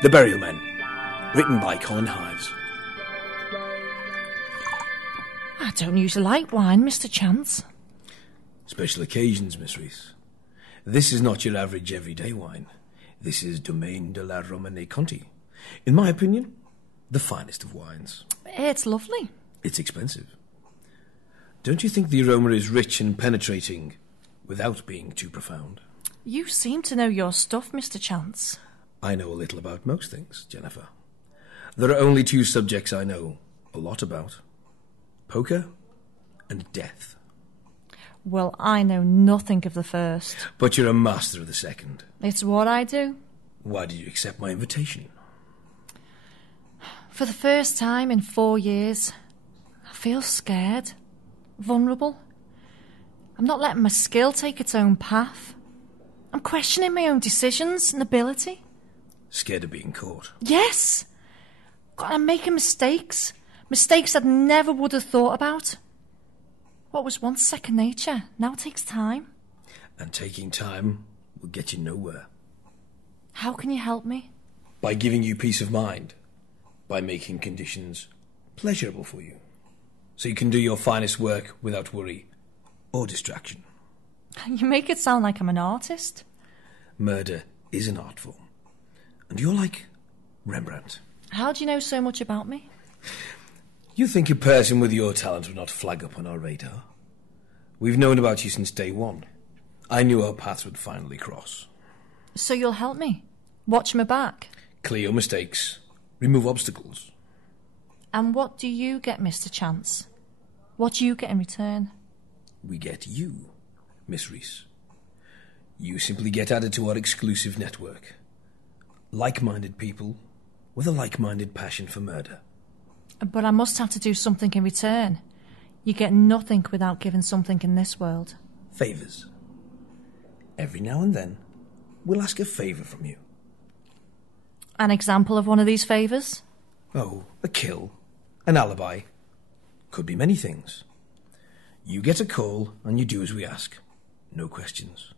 The Burial Men, written by Colin Hives. I don't usually like wine, Mr. Chance. Special occasions, Miss Reese. This is not your average everyday wine. This is Domaine de la Romane Conti. In my opinion, the finest of wines. It's lovely. It's expensive. Don't you think the aroma is rich and penetrating without being too profound? You seem to know your stuff, Mr. Chance. I know a little about most things, Jennifer. There are only two subjects I know a lot about. Poker and death. Well, I know nothing of the first. But you're a master of the second. It's what I do. Why did you accept my invitation? For the first time in 4 years, I feel scared, vulnerable. I'm not letting my skill take its own path. I'm questioning my own decisions and ability. Scared of being caught? Yes! God, I'm making mistakes. Mistakes I never would have thought about. What was once second nature now takes time. And taking time will get you nowhere. How can you help me? By giving you peace of mind. By making conditions pleasurable for you. So you can do your finest work without worry or distraction. You make it sound like I'm an artist. Murder is an art form. And you're like Rembrandt. How do you know so much about me? You think a person with your talent would not flag up on our radar? We've known about you since day one. I knew our paths would finally cross. So you'll help me? Watch my back? Clear your mistakes. Remove obstacles. And what do you get, Mr. Chance? What do you get in return? We get you, Miss Reese. You simply get added to our exclusive network. Like-minded people with a like-minded passion for murder. But I must have to do something in return. You get nothing without giving something in this world. Favours. Every now and then, we'll ask a favour from you. An example of one of these favours? Oh, a kill, an alibi. Could be many things. You get a call and you do as we ask. No questions.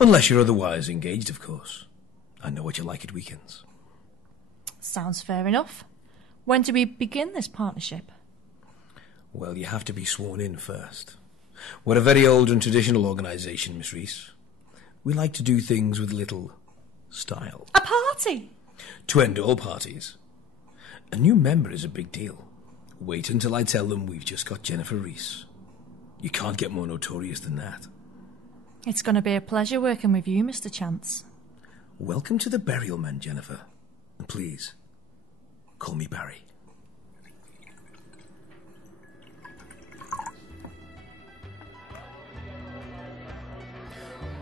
Unless you're otherwise engaged, of course. I know what you like at weekends. Sounds fair enough. When do we begin this partnership? Well, you have to be sworn in first. We're a very old and traditional organisation, Miss Reese. We like to do things with little style. A party? To end all parties. A new member is a big deal. Wait until I tell them we've just got Jennifer Reese. You can't get more notorious than that. It's going to be a pleasure working with you, Mr. Chance. Welcome to the Burial Men, Jennifer. And please, call me Barry.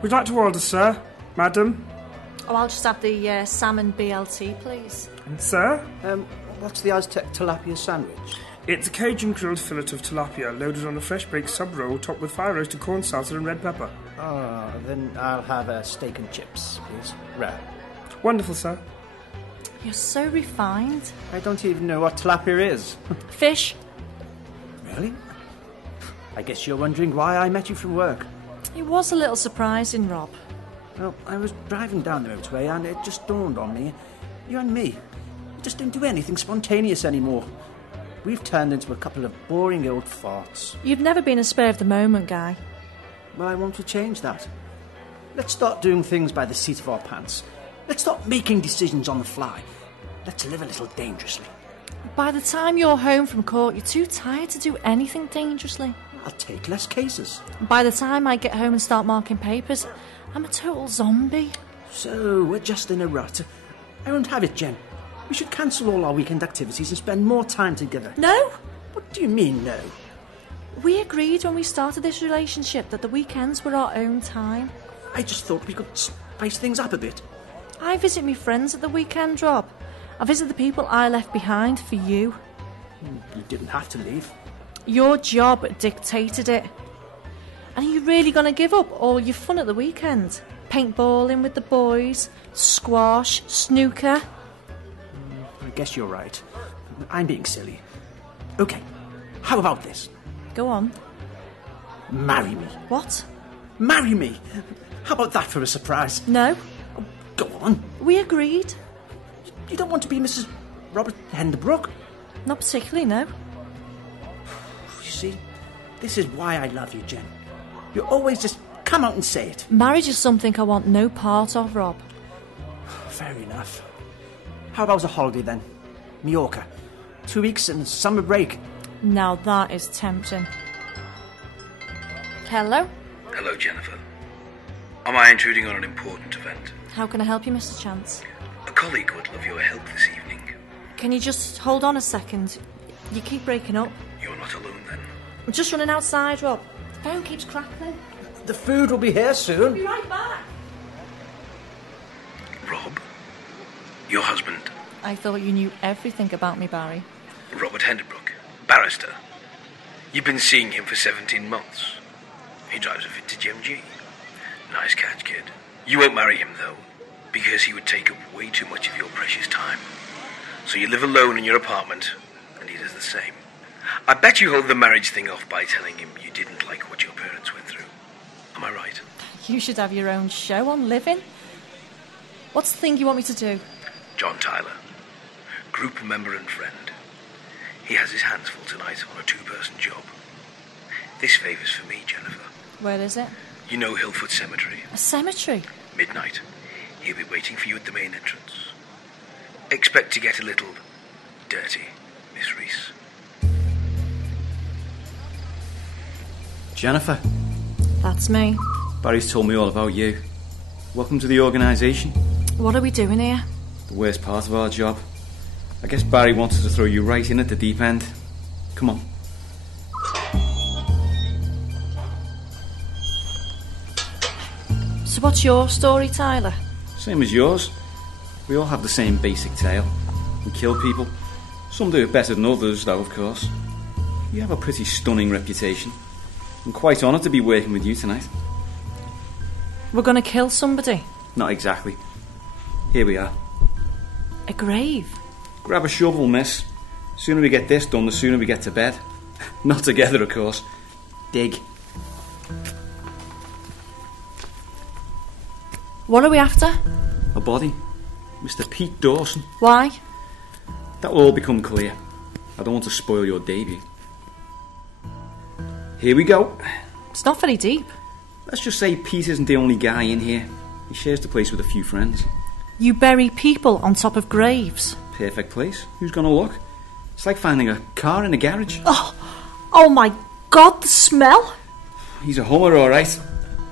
Would you like to order, sir? Madam? Oh, I'll just have the salmon BLT, please. And sir? What's the Aztec tilapia sandwich? It's a Cajun grilled fillet of tilapia loaded on a fresh baked sub roll topped with fire roasted corn salsa and red pepper. Then I'll have a steak and chips, please. Rare. Wonderful, sir. You're so refined. I don't even know what tilapia is. Fish? Really? I guess you're wondering why I met you from work. It was a little surprising, Rob. Well, I was driving down the motorway and it just dawned on me. You and me, we just don't do anything spontaneous anymore. We've turned into a couple of boring old farts. You've never been a spur of the moment guy. Well, I want to change that. Let's start doing things by the seat of our pants. Let's stop making decisions on the fly. Let's live a little dangerously. By the time you're home from court, you're too tired to do anything dangerously. I'll take less cases. By the time I get home and start marking papers, I'm a total zombie. So, we're just in a rut. I won't have it, Jen. We should cancel all our weekend activities and spend more time together. No! What do you mean, no? We agreed when we started this relationship that the weekends were our own time. I just thought we could spice things up a bit. I visit my friends at the weekend, Rob. I visit the people I left behind for you. You didn't have to leave. Your job dictated it. And are you really going to give up all your fun at the weekend? Paintballing with the boys, squash, snooker? I guess you're right. I'm being silly. Okay, how about this? Go on. Marry me. What? Marry me. How about that for a surprise? No. Go on. We agreed. You don't want to be Mrs. Robert Henderbrook? Not particularly, no. You see, this is why I love you, Jen. You always just come out and say it. Marriage is something I want no part of, Rob. Fair enough. How about a holiday then? Mallorca. 2 weeks and summer break. Now that is tempting. Hello? Hello, Jennifer. Am I intruding on an important event? How can I help you, Mr. Chance? A colleague would love your help this evening. Can you just hold on a second? You keep breaking up. You're not alone then. I'm just running outside, Rob. The phone keeps crackling. The food will be here soon. I'll be right back. Rob? Your husband? I thought you knew everything about me, Barry. Robert Henderbrook, barrister. You've been seeing him for 17 months. He drives a vintage MG. Nice catch, kid. You won't marry him, though, because he would take up way too much of your precious time. So you live alone in your apartment, and he does the same. I bet you hold the marriage thing off by telling him you didn't like what your parents went through. Am I right? You should have your own show on living. What's the thing you want me to do? John Tyler, group member and friend. He has his hands full tonight on a 2-person job. This favour's for me, Jennifer. Where is it? You know Hillford Cemetery. A cemetery? Midnight. He'll be waiting for you at the main entrance. Expect to get a little dirty, Miss Reese. Jennifer, That's me. Barry's told me all about you. Welcome to the organisation. What are we doing here? The worst part of our job. I guess Barry wanted to throw you right in at the deep end. Come on. So what's your story, Tyler? Same as yours. We all have the same basic tale. We kill people. Some do it better than others, though, of course. You have a pretty stunning reputation. I'm quite honoured to be working with you tonight. We're going to kill somebody? Not exactly. Here we are. A grave? Grab a shovel, miss. Sooner we get this done, the sooner we get to bed. Not together, of course. Dig. What are we after? A body. Mr. Pete Dawson. Why? That will all become clear. I don't want to spoil your debut. Here we go. It's not very deep. Let's just say Pete isn't the only guy in here. He shares the place with a few friends. You bury people on top of graves? Perfect place. Who's gonna look? It's like finding a car in a garage. Oh my God, the smell! He's a Hummer, all right.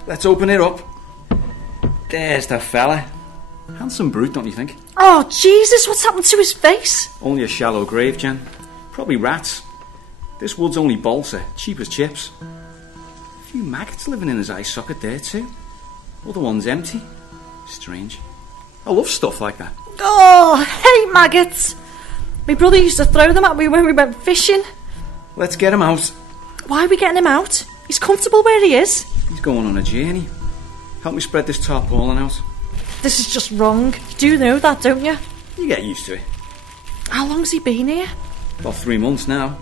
Let's open it up. There's the fella. Handsome brute, don't you think? Oh, Jesus, what's happened to his face? Only a shallow grave, Jen. Probably rats. This wood's only balsa, cheap as chips. A few maggots living in his eye socket there too. Other one's empty. Strange. I love stuff like that. Oh, I hate maggots. My brother used to throw them at me when we went fishing. Let's get him out. Why are we getting him out? He's comfortable where he is. He's going on a journey. Help me spread this tarpaulin out. This is just wrong. You do know that, don't you? You get used to it. How long's he been here? About 3 months now.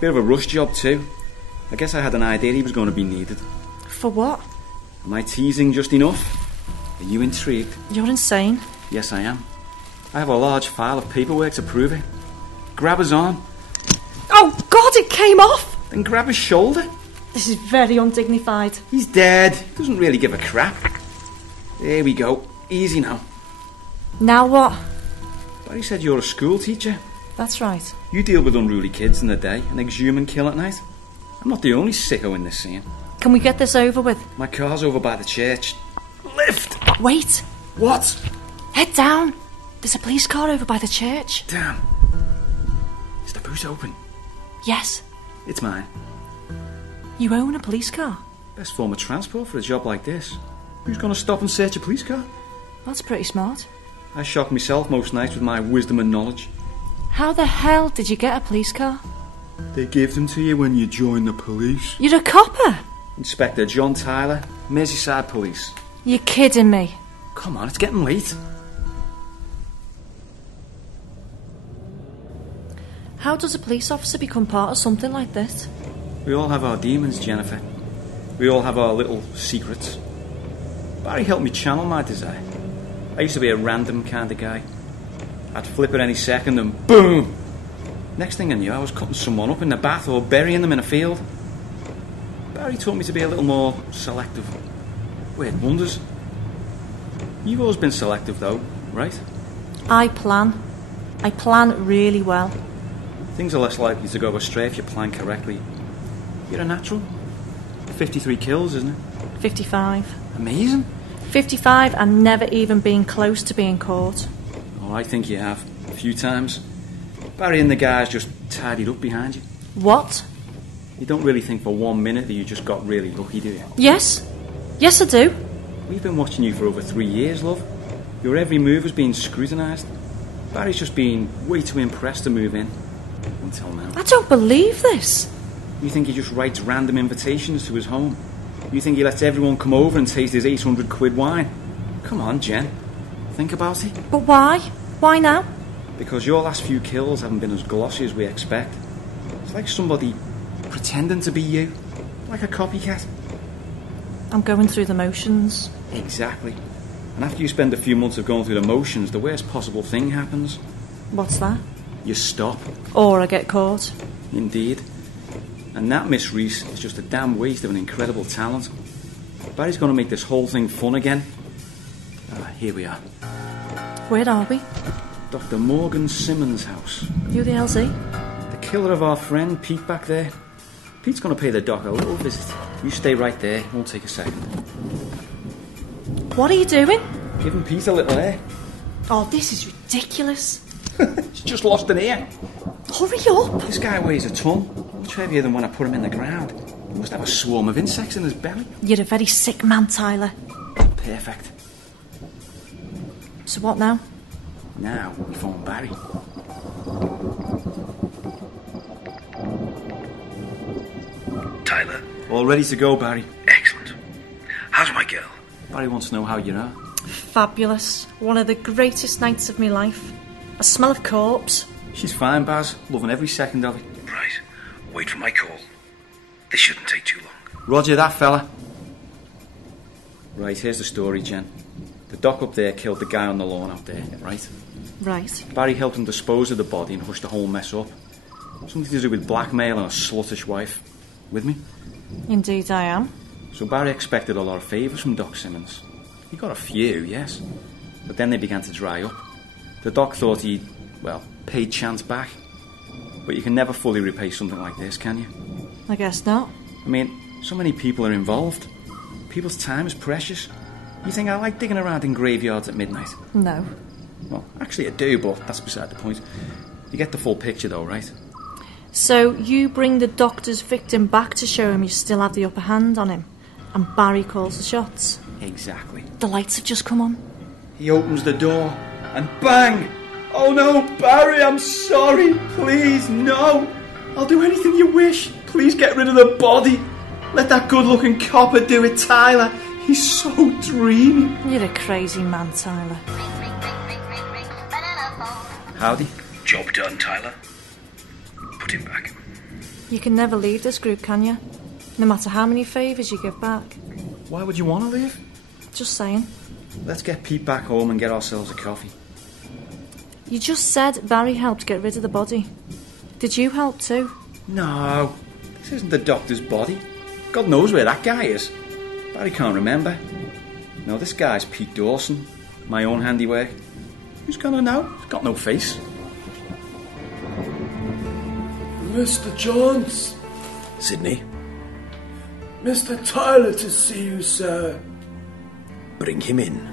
Bit of a rush job too. I guess I had an idea he was going to be needed. For what? Am I teasing just enough? Are you intrigued? You're insane. Yes, I am. I have a large file of paperwork to prove it. Grab his arm. Oh, God, it came off! Then grab his shoulder. This is very undignified. He's dead. He doesn't really give a crap. There we go. Easy now. Now what? Barry said you're a school teacher. That's right. You deal with unruly kids in the day and exhume and kill at night. I'm not the only sicko in this scene. Can we get this over with? My car's over by the church. Lift! Wait. What? Head down. There's a police car over by the church. Damn. Is the boot open? Yes. It's mine. You own a police car? Best form of transport for a job like this. Who's going to stop and search a police car? That's pretty smart. I shock myself most nights with my wisdom and knowledge. How the hell did you get a police car? They give them to you when you join the police. You're a copper? Inspector John Tyler, Merseyside Police. You're kidding me. Come on, it's getting late. How does a police officer become part of something like this? We all have our demons, Jennifer. We all have our little secrets. Barry helped me channel my desire. I used to be a random kind of guy. I'd flip it any second and boom! Next thing I knew, I was cutting someone up in the bath or burying them in a field. Barry taught me to be a little more selective. Weird wonders. You've always been selective though, right? I plan. I plan really well. Things are less likely to go astray if you plan correctly. You're a natural. 53 kills, isn't it? 55. Amazing. 55 and never even been close to being caught. Oh, I think you have. A few times. Barry and the guys just tidied up behind you. What? You don't really think for 1 minute that you just got really lucky, do you? Yes. Yes, I do. We've been watching you for over 3 years, love. Your every move has been scrutinised. Barry's just been way too impressed to move in. Until now. I don't believe this. You think he just writes random invitations to his home? You think he lets everyone come over and taste his 800 quid wine? Come on, Jen. Think about it. But why? Why now? Because your last few kills haven't been as glossy as we expect. It's like somebody pretending to be you. Like a copycat. I'm going through the motions. Exactly. And after you spend a few months of going through the motions, the worst possible thing happens. What's that? You stop. Or I get caught. Indeed. And that, Miss Reese, is just a damn waste of an incredible talent. Barry's going to make this whole thing fun again. Here we are. Where are we? Dr. Morgan Simmons' house. Who the hell's he? The killer of our friend Pete back there. Pete's going to pay the doc a little visit. You stay right there. It won't take a second. What are you doing? Giving Pete a little air. Oh, this is ridiculous. He's just lost an ear. Hurry up. This guy weighs a ton. Much heavier than when I put him in the ground. He must have a swarm of insects in his belly. You're a very sick man, Tyler. Perfect. So what now? Now we phone Barry. Tyler? All ready to go, Barry. Excellent. How's my girl? Barry wants to know how you are. Fabulous. One of the greatest nights of my life. A smell of corpse. She's fine, Baz. Loving every second of it. Right. Wait for my call. This shouldn't take too long. Roger that, fella. Right, here's the story, Jen. The doc up there killed the guy on the lawn out there, right? Right. Barry helped him dispose of the body and hush the whole mess up. Something to do with blackmail and a sluttish wife. With me? Indeed I am. So Barry expected a lot of favours from Doc Simmons. He got a few, yes. But then they began to dry up. The doc thought he'd, paid Chance back. But you can never fully repay something like this, can you? I guess not. I mean, so many people are involved. People's time is precious. You think I like digging around in graveyards at midnight? No. Well, actually I do, but that's beside the point. You get the full picture though, right? So you bring the doctor's victim back to show him you still have the upper hand on him, and Barry calls the shots. Exactly. The lights have just come on. He opens the door, and bang! Oh no, Barry, I'm sorry. Please, no. I'll do anything you wish. Please get rid of the body. Let that good-looking copper do it, Tyler. He's so dreamy. You're a crazy man, Tyler. Howdy. Job done, Tyler. Put him back. You can never leave this group, can you? No matter how many favours you give back. Why would you want to leave? Just saying. Let's get Pete back home and get ourselves a coffee. You just said Barry helped get rid of the body. Did you help too? No, this isn't the doctor's body. God knows where that guy is. Barry can't remember. No, this guy's Pete Dawson, my own handiwork. Who's gonna know? He's got no face. Mr. Jones. Sydney, Mr. Tyler to see you, sir. bring him in.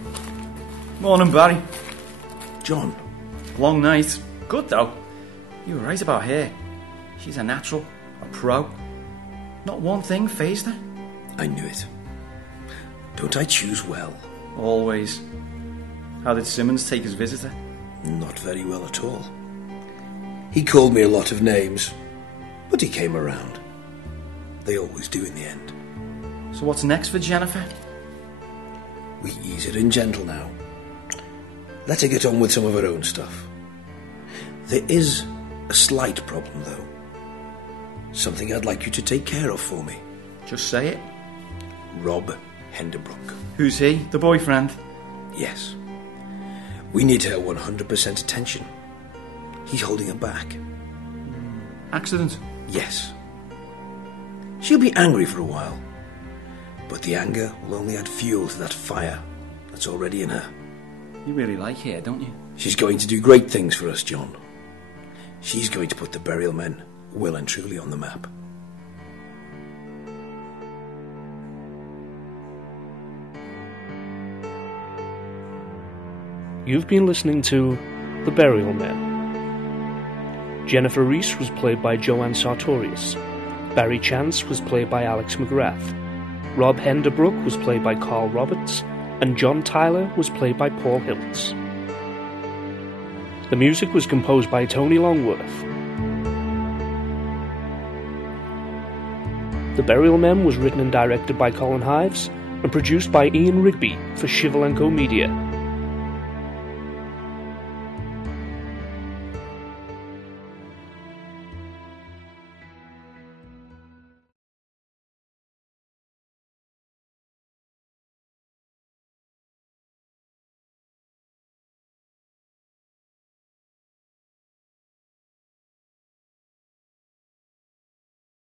Morning, Barry. John, Long night. Good, though. You were right about her. She's a natural, a pro. Not one thing fazed her. I knew it. Don't I choose well? Always. How did Simmons take his visitor? Not very well at all. He called me a lot of names, but he came around. They always do in the end. So what's next for Jennifer? We ease it and gentle now. Let her get on with some of her own stuff. There is a slight problem, though. Something I'd like you to take care of for me. Just say it. Rob Henderbrook. Who's he? The boyfriend? Yes. We need her 100% attention. He's holding her back. Accident? Yes. She'll be angry for a while, but the anger will only add fuel to that fire that's already in her. You really like her, don't you? She's going to do great things for us, John. She's going to put the burial men well and truly on the map. You've been listening to The Burial Men. Jennifer Reese was played by Joanne Sartorius. Barry Chance was played by Alex McGrath. Rob Henderbrook was played by Carl Roberts. And John Tyler was played by Paul Hiltz. The music was composed by Tony Longworth. The Burial Men was written and directed by Colin Hives and produced by Ian Rigby for Shivel & Co Media.